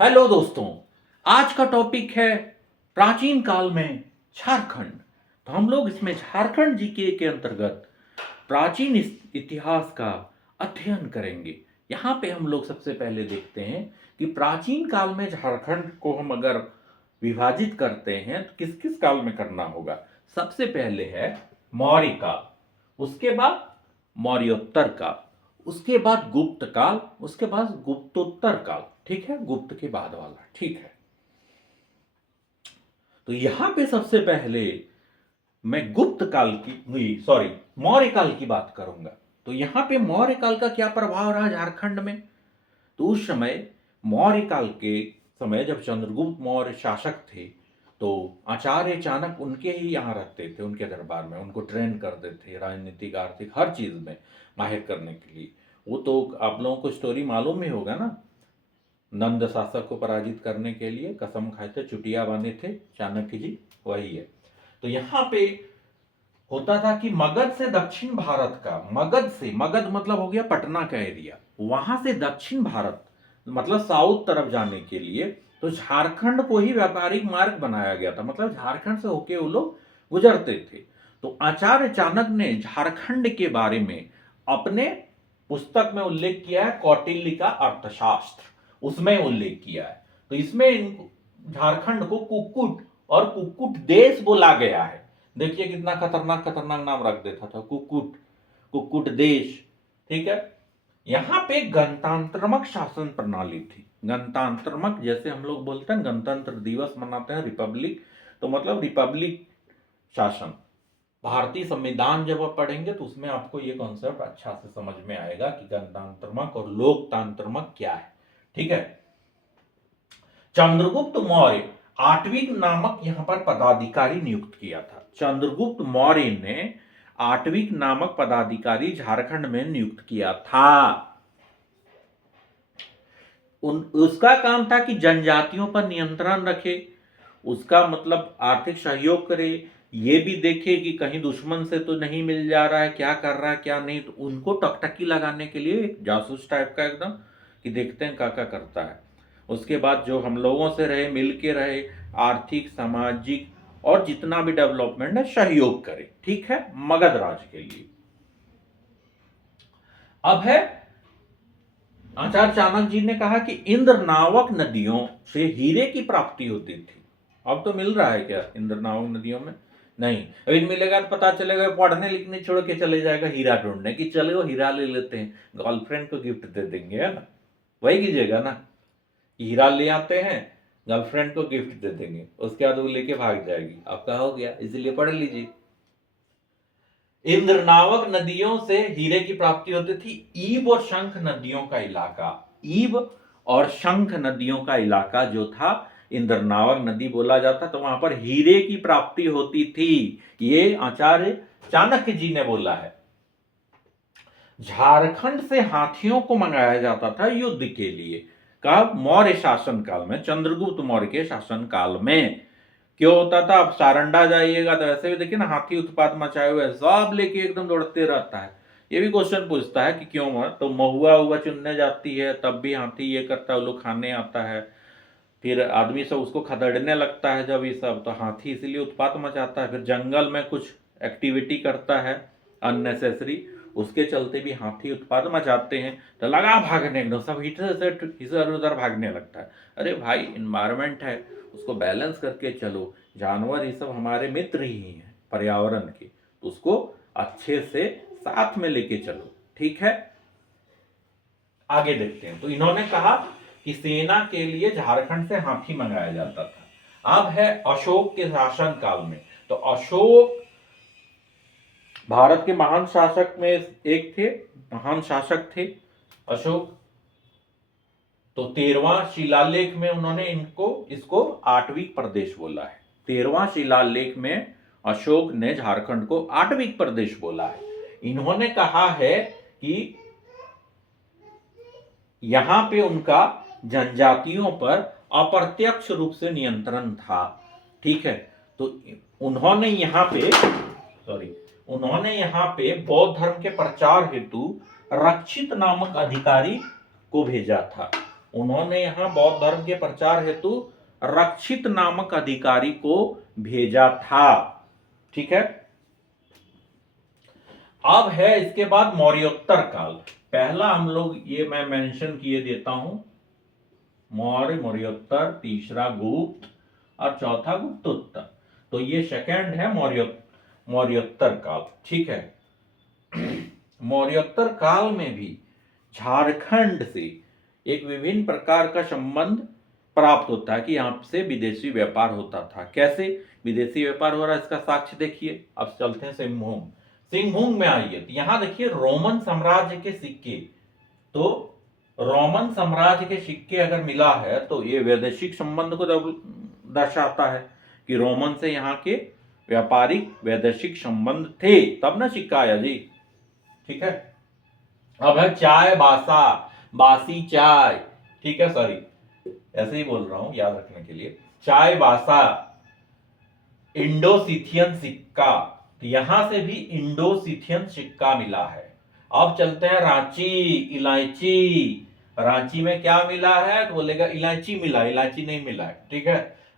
Hello दोस्तों। आज का टॉपिक है प्राचीन काल में झारखंड। तो हम लोग इसमें झारखंड जीके के अंतर्गत प्राचीन इतिहास का अध्ययन करेंगे। यहाँ पे हम लोग सबसे पहले देखते हैं कि प्राचीन काल में झारखंड को हम अगर विभाजित करते हैं तो किस किस काल में करना होगा। सबसे पहले है मौर्य काल, उसके बाद मौर्योत्तर काल, उसके बाद गुप्त काल, उसके बाद गुप्तोत्तर काल। ठीक है, गुप्त के बाद वाला। ठीक है, तो यहां पे सबसे पहले मैं गुप्त काल की सॉरी मौर्य काल की बात करूंगा। तो यहां पे मौर्य काल का क्या प्रभाव रहा झारखंड में। तो उस समय मौर्य काल के समय जब चंद्रगुप्त मौर्य शासक थे तो आचार्य चाणक्य उनके ही यहाँ रहते थे, उनके दरबार में उनको ट्रेन करते थे राजनीतिक आर्थिक हर चीज में माहिर करने के लिए। वो तो आप लोगों को स्टोरी मालूम ही होगा ना, नंद शासक को पराजित करने के लिए कसम खाए थे, चुटिया बांधे थे चाणक्य जी, वही है। तो यहाँ पे होता था कि मगध से दक्षिण भारत का, मगध मतलब हो गया पटना का एरिया, वहां से दक्षिण भारत मतलब साउथ तरफ जाने के लिए तो झारखंड को ही व्यापारिक मार्ग बनाया गया था। मतलब झारखंड से होके वो लोग गुजरते थे। तो आचार्य चाणक्य ने झारखंड के बारे में अपने पुस्तक में उल्लेख किया है, कौटिल्य का अर्थशास्त्र, उसमें उल्लेख किया है। तो इसमें झारखंड को कुक्कुट और कुक्कुट देश बोला गया है। देखिए कितना खतरनाक खतरनाक नाम रख देता था, कुक्कुट, कुक्कुट देश। ठीक है, यहां पे गणतंत्रात्मक शासन प्रणाली थी। गणतंत्रात्मक जैसे हम लोग बोलते हैं गणतंत्र दिवस मनाते हैं, रिपब्लिक, तो मतलब रिपब्लिक शासन। भारतीय संविधान जब आप पढ़ेंगे तो उसमें आपको ये कॉन्सेप्ट अच्छा से समझ में आएगा कि गणतंत्रात्मक और लोकतंत्रात्मक क्या है। ठीक है, चंद्रगुप्त मौर्य आठवीं नामक यहां पर पदाधिकारी नियुक्त किया था। चंद्रगुप्त मौर्य ने आठवीं नामक पदाधिकारी झारखंड में नियुक्त किया था। उसका काम था कि जनजातियों पर नियंत्रण रखे, उसका मतलब आर्थिक सहयोग करे, ये भी देखे कि कहीं दुश्मन से तो नहीं मिल जा रहा है, क्या कर रहा है क्या नहीं। तो उनको टकटकी लगाने के लिए जासूस टाइप का एकदम कि देखते हैं क्या क्या करता है। उसके बाद जो हम लोगों से रहे, मिल के रहे, आर्थिक सामाजिक और जितना भी डेवलपमेंट है सहयोग करे। ठीक है, मगध राज के लिए। अब है आचार्य चाणक्य जी ने कहा कि इंद्र नावक नदियों से हीरे की प्राप्ति होती थी। अब तो मिल रहा है क्या इंद्र नावक नदियों में? नहीं, अभी मिलेगा तो पता चलेगा पढ़ने लिखने छोड़ के चले जाएगा हीरा ढूंढने की, चले वो हीरा ले लेते हैं, गर्लफ्रेंड को गिफ्ट दे देंगे, है ना। वही कीजिएगा ना, हीरा ले आते हैं, गर्लफ्रेंड को गिफ्ट दे देंगे, उसके बाद वो लेके भाग जाएगी, आपका हो गया। इसलिए पढ़ लीजिए, इंद्रनावक नदियों से हीरे की प्राप्ति होती थी। ईब और शंख नदियों का इलाका, ईब और शंख नदियों का इलाका जो था इंद्रनावक नदी बोला जाता, तो वहां पर हीरे की प्राप्ति होती थी। ये आचार्य चाणक्य जी ने बोला है। झारखंड से हाथियों को मंगाया जाता था युद्ध के लिए। कब? मौर्य शासन काल में, चंद्रगुप्त मौर्य के शासन काल में। क्यों होता था? अब सारंडा जाइएगा तो ऐसे भी देखिए ना, हाथी उत्पात मचाए हुए सब लेके एकदम दौड़ते रहता है। ये भी क्वेश्चन पूछता है कि क्यों है, तो महुआ हुआ चुनने जाती है तब भी हाथी ये करता है, वो लोग खाने आता है, फिर आदमी सब उसको खदेड़ने लगता है जब ये सब, तो हाथी इसीलिए उत्पात मचाता है। फिर जंगल में कुछ एक्टिविटी करता है अननेसेसरी, उसके चलते भी हाथी उत्पात मचाते हैं, तो लगा भागने, एकदम सब इधर उधर भागने लगता है। अरे भाई, इन्वायरमेंट है, उसको बैलेंस करके चलो। जानवर ये सब हमारे मित्र ही हैं पर्यावरण के, तो उसको अच्छे से साथ में लेके चलो। ठीक है, आगे देखते हैं। तो इन्होंने कहा कि सेना के लिए झारखंड से हाथी मंगाया जाता था। अब है अशोक के शासन काल में। तो अशोक भारत के महान शासक में एक थे, महान शासक थे अशोक। तो 13वां शिलालेख में उन्होंने इसको 8वीं प्रदेश बोला है। 13वां शिलालेख में अशोक ने झारखंड को 8वीं प्रदेश बोला है। इन्होंने कहा है कि यहां पे उनका जनजातियों पर अप्रत्यक्ष रूप से नियंत्रण था। ठीक है, तो उन्होंने यहां पे बौद्ध धर्म के प्रचार हेतु रक्षित नामक अधिकारी को भेजा था। उन्होंने यहां बौद्ध धर्म के प्रचार हेतु रक्षित नामक अधिकारी को भेजा था। ठीक है, अब है इसके बाद मौर्योत्तर काल। पहला हम लोग ये मैं मेंशन किए देता हूं, मौर्य, मौर्योत्तर, तीसरा गुप्त और चौथा गुप्तोत्तर। तो ये सेकंड है मौर्योत्तर काल। ठीक है, मौर्योत्तर काल में भी झारखंड से एक विभिन्न प्रकार का संबंध प्राप्त होता है कि यहां से विदेशी व्यापार होता था। कैसे विदेशी व्यापार हो रहा है इसका साक्ष्य देखिए। अब चलते हैं सिंहभूम। सिंहभूम में आइए तो यहां देखिए रोमन साम्राज्य के सिक्के। तो रोमन साम्राज्य के सिक्के अगर मिला है तो ये वैदेशिक संबंध को दर्शाता है कि रोमन से यहाँ के व्यापारिक वैदेशिक संबंध थे, तब ना सिक्का आया जी। ठीक है, अब है चाय बासा, बासी चाय। ठीक है, सॉरी ऐसे ही बोल रहा हूं याद रखने के लिए। चाय बासा इंडोसिथियन सिक्का, तो यहां से भी इंडोसिथियन सिक्का मिला है। अब चलते हैं रांची, इलायची। रांची में क्या मिला है तो बोलेगा इलायची मिला, इलायची नहीं मिला है। ठीक है,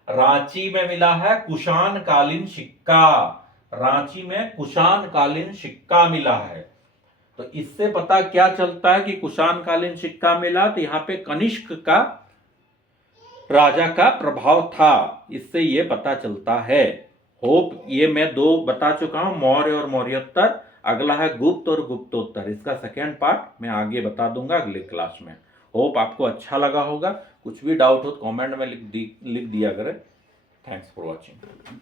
रांची में मिला है कुषाण कालीन सिक्का। रांची में कुषाण कालीन सिक्का मिला है। तो इससे पता क्या चलता है कि कुषाण कालीन सिक्का मिला, तो यहां पे कनिष्क का राजा का प्रभाव था, इससे ये पता चलता है। होप ये मैं दो बता चुका हूं, मौर्य और मौर्योत्तर। अगला है गुप्त और गुप्तोत्तर। इसका सेकेंड पार्ट मैं आगे बता दूंगा अगले क्लास में। होप आपको अच्छा लगा होगा। कुछ भी डाउट हो तो कमेंट में लिख दिया करें। Thanks for watching.